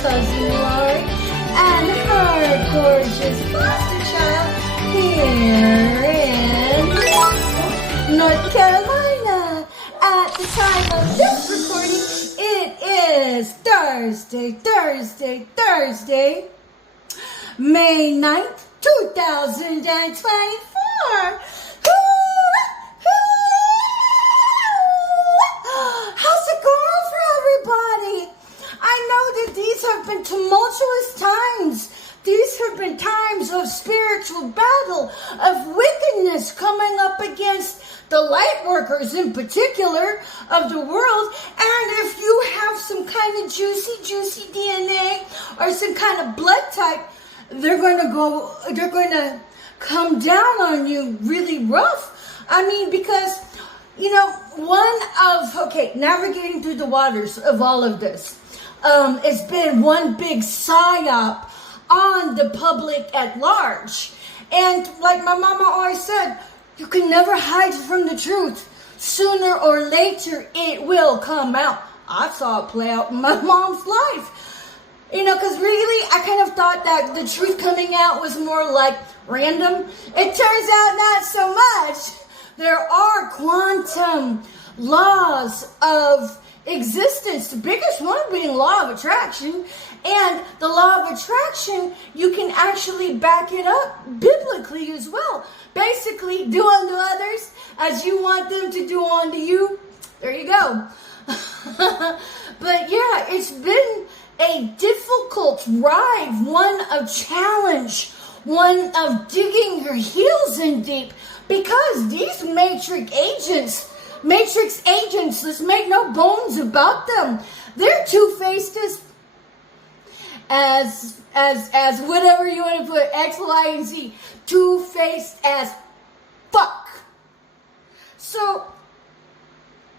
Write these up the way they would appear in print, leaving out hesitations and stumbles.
cousin Lori and her gorgeous foster child here in North Carolina. At the time of this recording, it is Thursday, May 9th, 2024. How's it going for everybody? I know that these have been tumultuous times. These have been times of spiritual battle, of wickedness coming up against the light workers in particular of the world. And if you have some kind of juicy DNA or some kind of blood type, they're going to come down on you really rough. I mean, because, navigating through the waters of all of this, it's been one big psyop on the public at large. And like my mama always said, you can never hide from the truth. Sooner or later, it will come out. I saw it play out in my mom's life. Because really, I kind of thought that the truth coming out was more like random. It turns out not so much. There are quantum laws of existence, the biggest one being law of attraction. And the law of attraction, you can actually back it up biblically as well. Basically, do unto others as you want them to do unto you. There you go. But yeah, it's been a difficult ride, one of challenge, one of digging your heels in deep, because these matrix agents, let's make no bones about them, they're two-faced as whatever you want to put, X, Y, and Z, two-faced as fuck. So,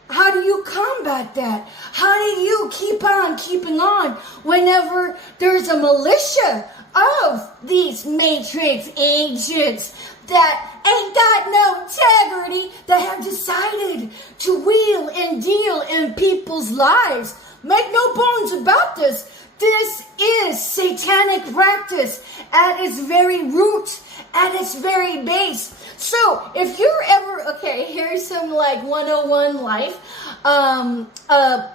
how do you combat that? How do you keep on keeping on whenever there's a militia of these matrix agents that ain't got no integrity, that have decided to wheel and deal in people's lives? Make no bones about this. This is satanic practice at its very root, at its very base. So, if you're ever, here's some 101 life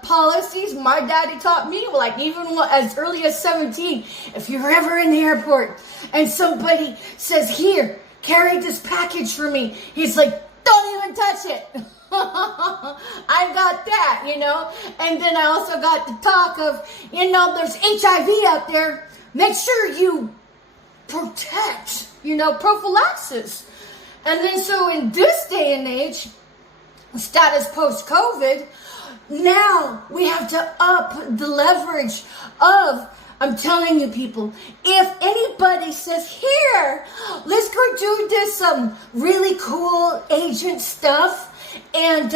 policies my daddy taught me, even as early as 17. If you're ever in the airport and somebody says, here, carry this package for me, he's like, don't even touch it. I got that, and then I also got the talk of, there's HIV out there. Make sure you protect, prophylaxis. And then so in this day and age, status post-COVID, now we have to up the leverage of, I'm telling you people, if anybody says, here, let's go do this really cool agent stuff, and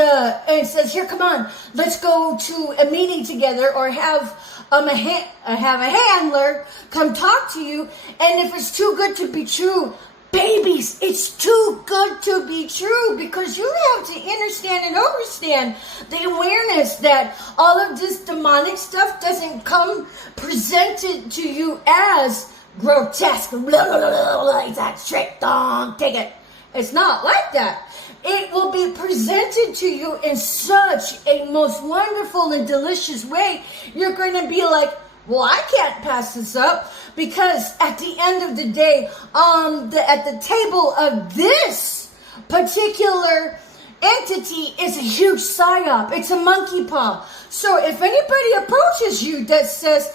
says, here, come on, let's go to a meeting together, or have a handler come talk to you, and if it's too good to be true, babies, it's too good to be true, because you have to understand and overstand the awareness that all of this demonic stuff doesn't come presented to you as grotesque, blah, blah, blah, blah, like that trick, don't take it. It's not like that. It will be presented to you in such a most wonderful and delicious way. You're going to be like, well, I can't pass this up, because at the end of the day, at the table of this particular entity is a huge psyop. It's a monkey paw. So if anybody approaches you that says,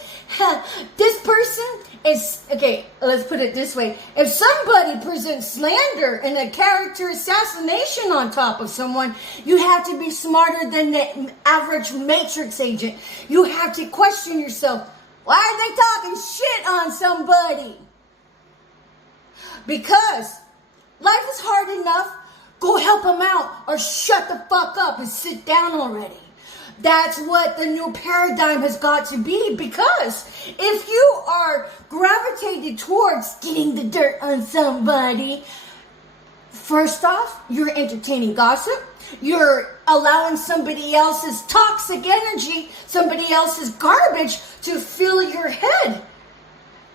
this person is, let's put it this way. If somebody presents slander and a character assassination on top of someone, you have to be smarter than the average matrix agent. You have to question yourself. Why are they talking shit on somebody? Because life is hard enough. Go help them out, or shut the fuck up and sit down already. That's what the new paradigm has got to be, because if you are gravitated towards getting the dirt on somebody, first off, you're entertaining gossip. You're allowing somebody else's toxic energy, somebody else's garbage to fill your head.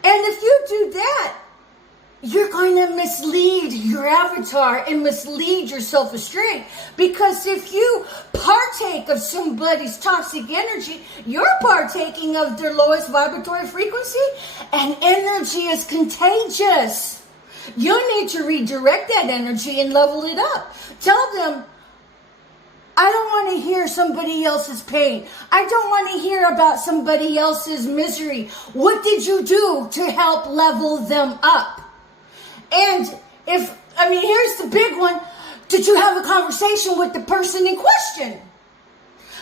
And if you do that, you're going to mislead your avatar and mislead your self-esteem. Because if you partake of somebody's toxic energy, you're partaking of their lowest vibratory frequency, and energy is contagious. You need to redirect that energy and level it up. Tell them, I don't want to hear somebody else's pain. I don't want to hear about somebody else's misery. What did you do to help level them up? And here's the big one. Did you have a conversation with the person in question?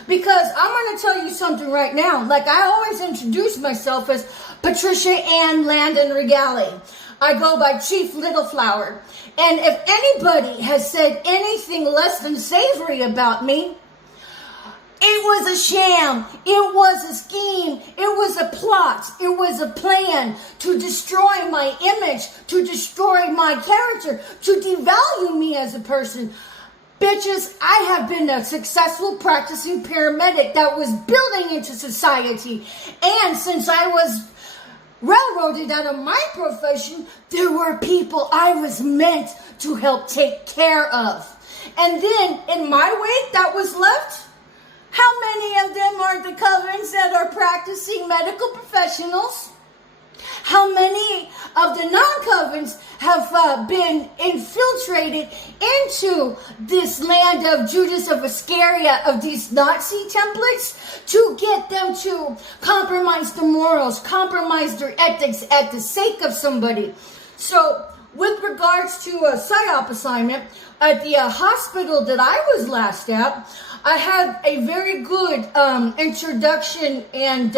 Because I'm going to tell you something right now. Like I always introduce myself as Patricia Ann Landon Regali. I go by Chief Little Flower. And if anybody has said anything less than savory about me, it was a sham. It was a scheme. It was a plot. It was a plan to destroy my image, to destroy my character, to devalue me as a person. Bitches, I have been a successful practicing paramedic that was building into society. And since I was railroaded out of my profession, there were people I was meant to help take care of. And then in my wake that was left, how many of them are the covens that are practicing medical professionals? How many of the non-covens have been infiltrated into this land of Judas of Iscariot, of these Nazi templates, to get them to compromise the morals, compromise their ethics at the sake of somebody? So with regards to a PSYOP assignment, at the hospital that I was last at, I had a very good introduction and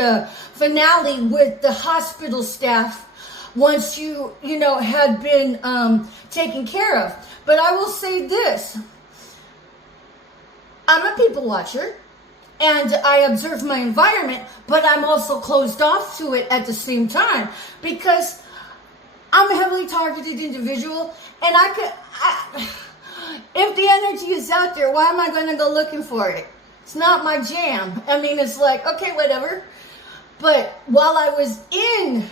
finale with the hospital staff once you had been taken care of. But I will say this. I'm a people watcher and I observe my environment, but I'm also closed off to it at the same time because I'm a heavily targeted individual, and if the energy is out there, why am I going to go looking for it? It's not my jam. I mean, it's like, okay, whatever. But while I was in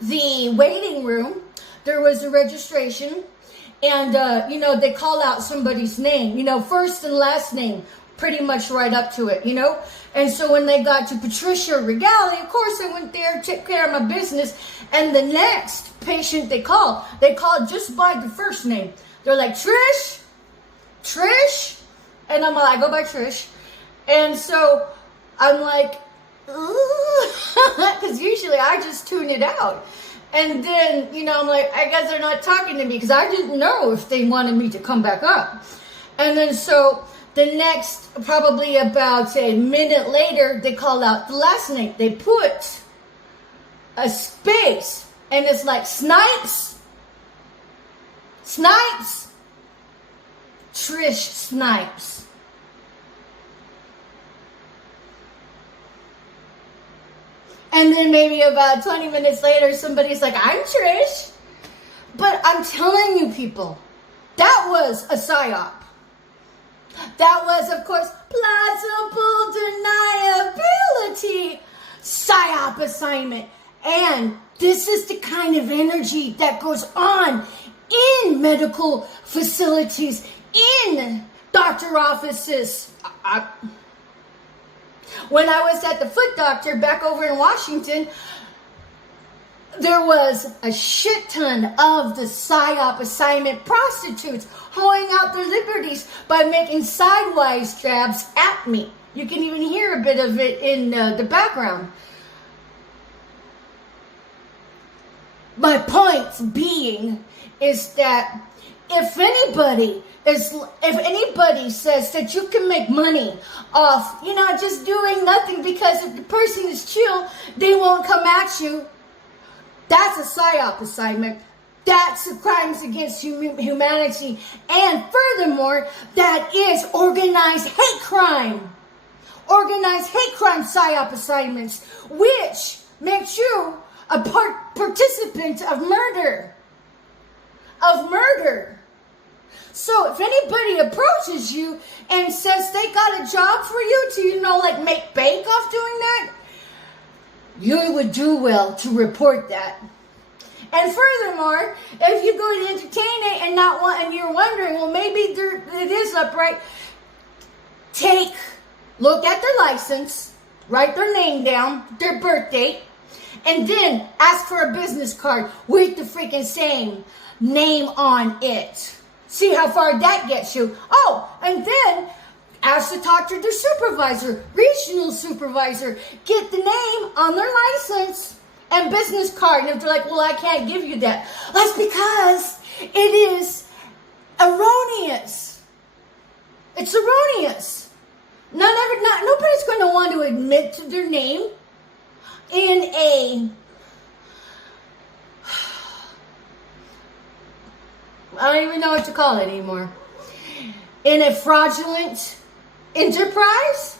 the waiting room, there was a registration, and, they call out somebody's name, first and last name, pretty much right up to it, And so when they got to Patricia Regali, of course I went there, took care of my business, and the next patient they called just by the first name. They're like, Trish, and I'm like, I go by Trish, and so I'm like, because usually I just tune it out, and then I'm like, I guess they're not talking to me because I didn't know if they wanted me to come back up, and then so the next, probably about a minute later, they call out the last name. They put a space, and it's like Snipes, Trish Snipes. And then maybe about 20 minutes later, somebody's like, I'm Trish. But I'm telling you people, that was a PSYOP. That was, of course, plausible deniability PSYOP assignment. And this is the kind of energy that goes on in medical facilities, in doctor offices. When I was at the foot doctor back over in Washington, there was a shit ton of the PSYOP assignment prostitutes hoeing out their liberties by making sidewise jabs at me. You can even hear a bit of it in the background. My point being is that if anybody says that you can make money off, just doing nothing because if the person is chill, they won't come at you, that's a PSYOP assignment. That's a crimes against humanity. And furthermore, that is organized hate crime. Organized hate crime PSYOP assignments, which makes you a participant of murder. So if anybody approaches you and says they got a job for you to, make bank off doing that, you would do well to report that. And furthermore, if you go to entertain it and you're wondering, well, maybe it is upright, look at their license, write their name down, their birth date, and then ask for a business card with the freaking same name on it. See how far that gets you. Oh, and then ask to talk to the supervisor, regional supervisor, get the name on their license and business card. And if they're like, well, I can't give you that, that's because it is erroneous. It's erroneous. Nobody's going to want to admit to their name in a, I don't even know what to call it anymore, in a fraudulent enterprise,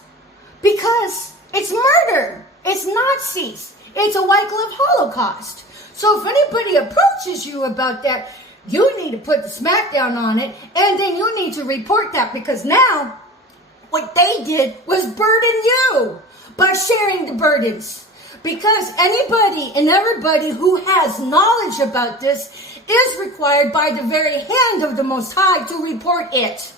because it's murder. It's Nazis. It's a white glove Holocaust. So if anybody approaches you about that, you need to put the smackdown on it, and then you need to report that, because now what they did was burden you by sharing the burdens. Because anybody and everybody who has knowledge about this is required by the very hand of the Most High to report it.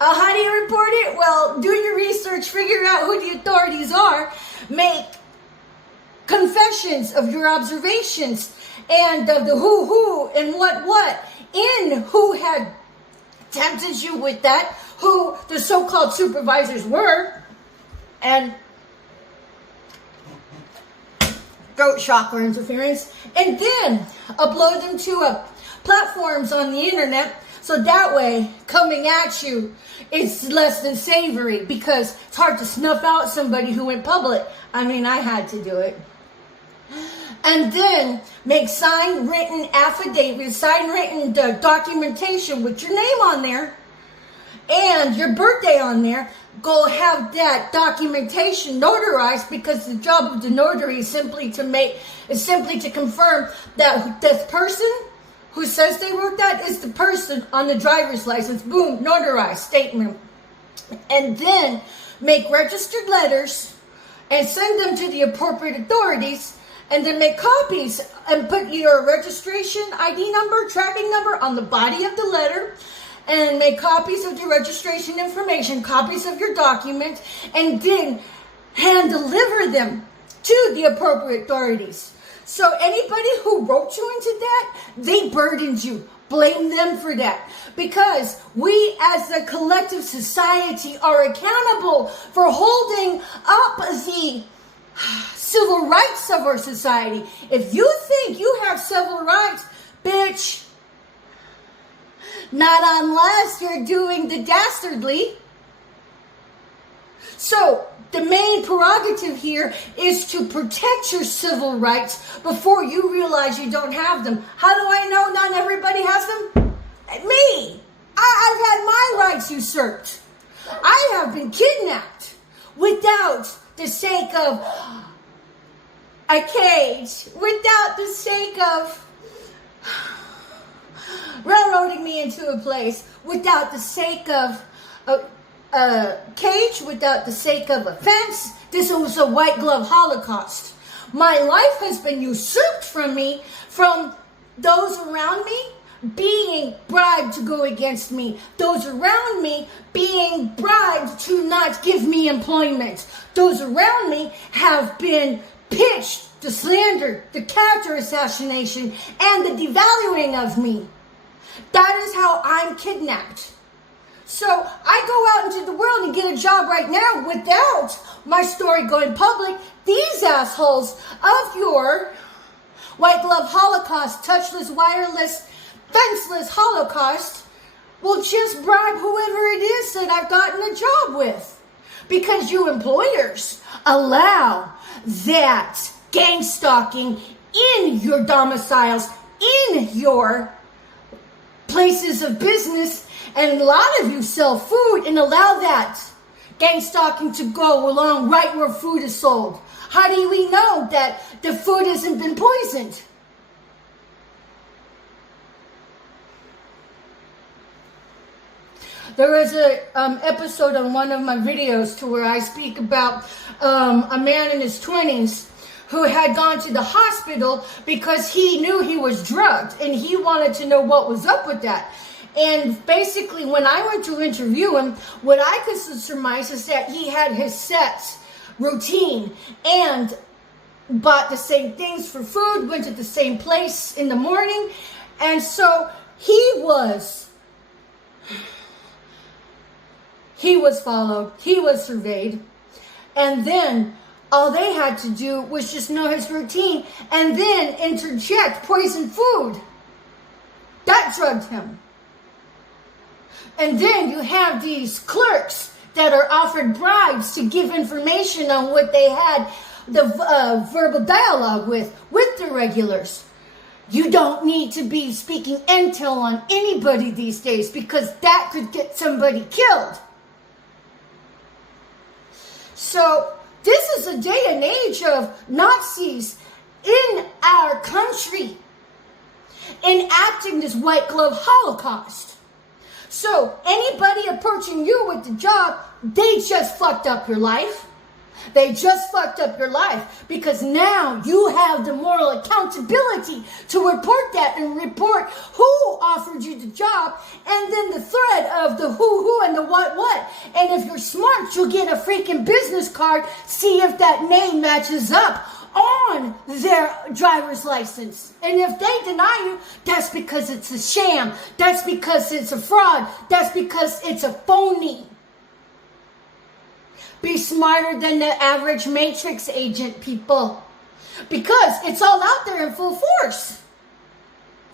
How do you report it? Well, do your research, figure out who the authorities are, make confessions of your observations and of the who and what in who had tempted you with that, who the so-called supervisors were, and throat chakra interference, and then upload them to platforms on the internet, so that way coming at you is less than savory, because it's hard to snuff out somebody who went public. I mean, I had to do it. And then make signed written affidavit, signed written documentation with your name on there and your birthday on there. Go have that documentation notarized, because the job of the notary is simply to confirm that this person who says they wrote that is the person on the driver's license. Boom, notarized statement. And then make registered letters and send them to the appropriate authorities, and then make copies and put your registration ID number, tracking number on the body of the letter, and make copies of the registration information, copies of your document, and then hand deliver them to the appropriate authorities. So anybody who wrote you into that, they burdened you. Blame them for that. Because we as a collective society are accountable for holding up the civil rights of our society. If you think you have civil rights, bitch, not unless you're doing the dastardly. So the main prerogative here is to protect your civil rights before you realize you don't have them. How do I know not everybody has them? Me. I've had my rights usurped. I have been kidnapped without the sake of a cage, without the sake of railroading me into a place, without the sake of a cage, without the sake of a fence. This was a white glove Holocaust. My life has been usurped from me, from those around me being bribed to go against me, those around me being bribed to not give me employment, those around me have been pitched the slander, the character assassination, and the devaluing of me. That is how I'm kidnapped. So I go out into the world and get a job right now without my story going public. These assholes of your white glove Holocaust, touchless, wireless, fenceless Holocaust will just bribe whoever it is that I've gotten a job with. Because you employers allow that gang stalking in your domiciles, in your places of business, and a lot of you sell food and allow that gang stalking to go along right where food is sold. How do we know that the food hasn't been poisoned? There was a episode on one of my videos to where I speak about a man in his 20s who had gone to the hospital because he knew he was drugged and he wanted to know what was up with that. And basically, when I went to interview him, what I could surmise is that he had his sets routine and bought the same things for food, went to the same place in the morning. And so he was followed, he was surveyed. And then all they had to do was just know his routine and then interject poison food. That drugged him. And then you have these clerks that are offered bribes to give information on what they had the verbal dialogue with the regulars. You don't need to be speaking intel on anybody these days because that could get somebody killed. So this is a day and age of Nazis in our country enacting this white glove Holocaust. So anybody approaching you with the job, they just fucked up your life. They just fucked up your life because now you have the moral accountability to report that and report who offered you the job and then the thread of the who and the what. And if you're smart, you'll get a freaking business card, see if that name matches up on their driver's license. And if they deny you, that's because it's a sham. That's because it's a fraud. That's because it's a phony. Be smarter than the average Matrix agent, people. Because it's all out there in full force.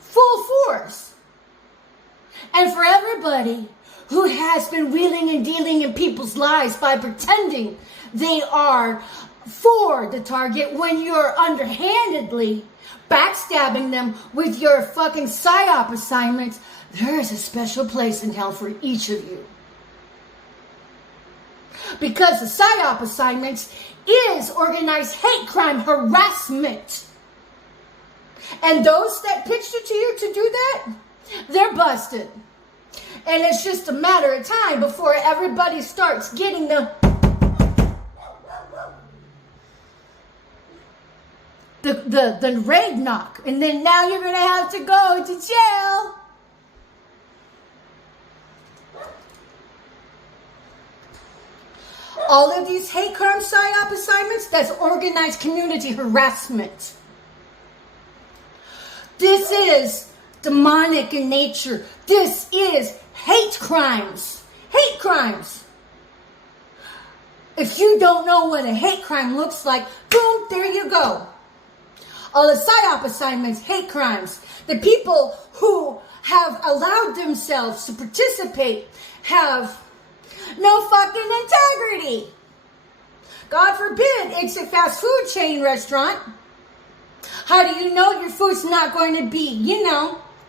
Full force. And for everybody who has been wheeling and dealing in people's lives by pretending they are for the target when you're underhandedly backstabbing them with your fucking PSYOP assignments, there is a special place in hell for each of you. Because the PSYOP assignments is organized hate crime harassment. And those that pitched it to you to do that, they're busted. And it's just a matter of time before everybody starts getting the raid knock. And then now you're going to have to go to jail. All of these hate crime PSYOP assignments, that's organized community harassment. This is demonic in nature. This is hate crimes. Hate crimes. If you don't know what a hate crime looks like, boom, there you go. All the PSYOP assignments, hate crimes. The people who have allowed themselves to participate have no fucking integrity. God forbid it's a fast food chain restaurant. How do you know your food's not going to be,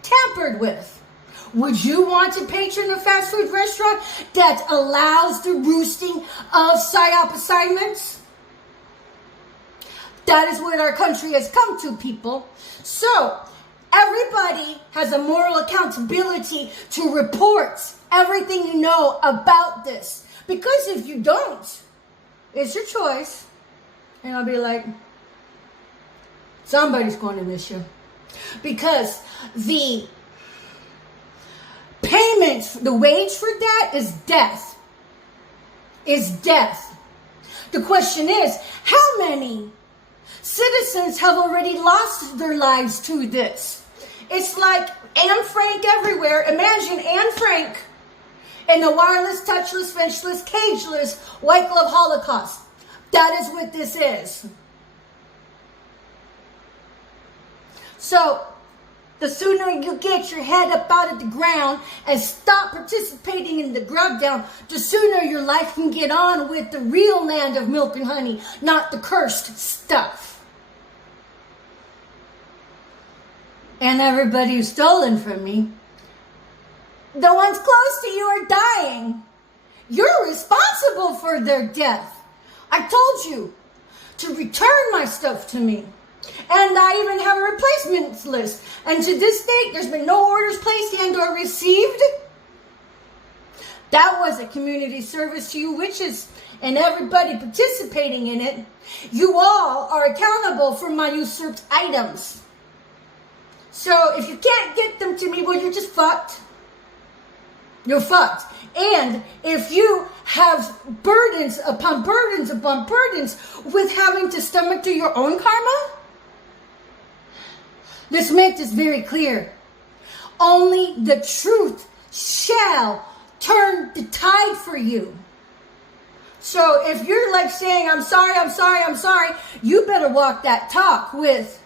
tampered with? Would you want to patron a fast food restaurant that allows the roosting of PSYOP assignments? That is what our country has come to, people. So, everybody has a moral accountability to report everything you know about this. Because if you don't, it's your choice. And I'll be like, somebody's going to miss you. Because the payment, the wage for that is death. Is death. The question is, how many citizens have already lost their lives to this? It's like Anne Frank everywhere. Imagine Anne Frank in the wireless, touchless, fenchless, cageless, white glove Holocaust. That is what this is. So, the sooner you get your head up out of the ground and stop participating in the grub down, the sooner your life can get on with the real land of milk and honey, not the cursed stuff. And everybody who's stolen from me, the ones close to you are dying. You're responsible for their death. I told you to return my stuff to me. And I even have a replacements list. And to this date, there's been no orders placed and or received. That was a community service to you witches and everybody participating in it. You all are accountable for my usurped items. So if you can't get them to me, well, you're just fucked. You're fucked. And if you have burdens upon burdens upon burdens with having to stomach through your own karma, let's make this very clear. Only the truth shall turn the tide for you. So if you're like saying, I'm sorry, you better walk that talk with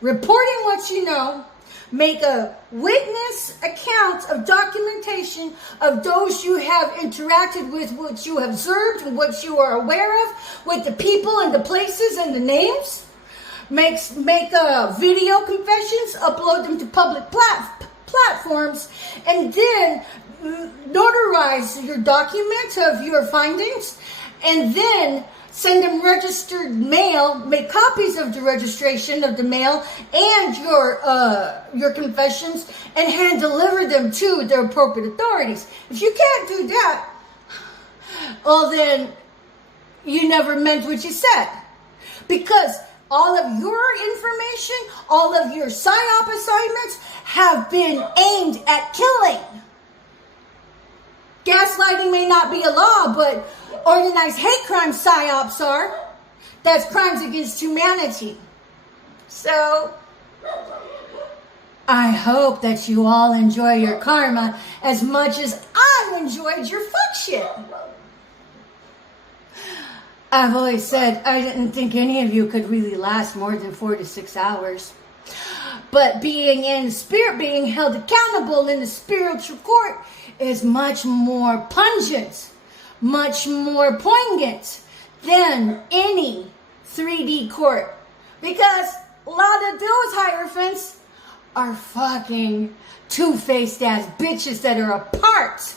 reporting what you know. Make a witness account of documentation of those you have interacted with, what you have observed and what you are aware of, with the people and the places and the names. Make video confessions, upload them to public platforms, and then notarize your document of your findings, and then send them registered mail, make copies of the registration of the mail and your confessions, and hand deliver them to the appropriate authorities. If you can't do that, well then, you never meant what you said. Because all of your information, all of your PSYOP assignments have been aimed at killing. Gaslighting may not be a law, but organized hate crime PSYOPs are. That's crimes against humanity. So, I hope that you all enjoy your karma as much as I enjoyed your fuck shit. I've always said I didn't think any of you could really last more than 4 to 6 hours. But being in spirit, being held accountable in the spiritual court is much more pungent, much more poignant than any 3D court. Because a lot of those hierophants are fucking two-faced ass bitches that are a part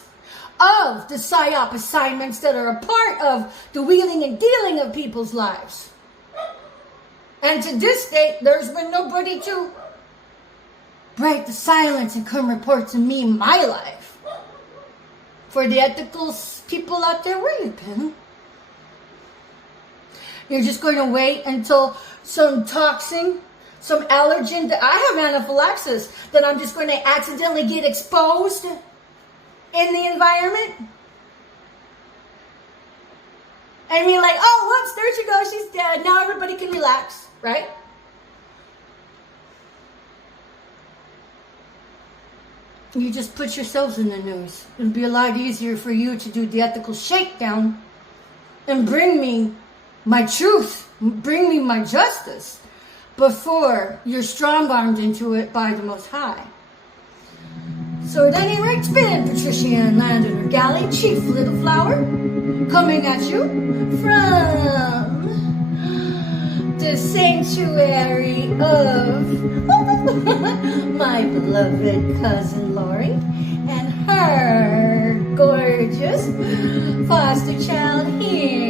of the PSYOP assignments, that are a part of the wheeling and dealing of people's lives. And to this date, there's been nobody to break the silence and come report to me my life. For the ethical people out there, where you been? You're just going to wait until some toxin, some allergen, that I have anaphylaxis, that I'm just going to accidentally get exposed in the environment? And be like, oh, whoops, there she goes, she's dead. Now everybody can relax, right? You just put yourselves in the news. It'd be a lot easier for you to do the ethical shakedown and bring me my truth, bring me my justice, before you're strong-armed into it by the Most High. So at any rate, it's been Patricia Ann Land in her galley, Chief Little Flower, coming at you from the sanctuary of my beloved cousin Lori and her gorgeous foster child here.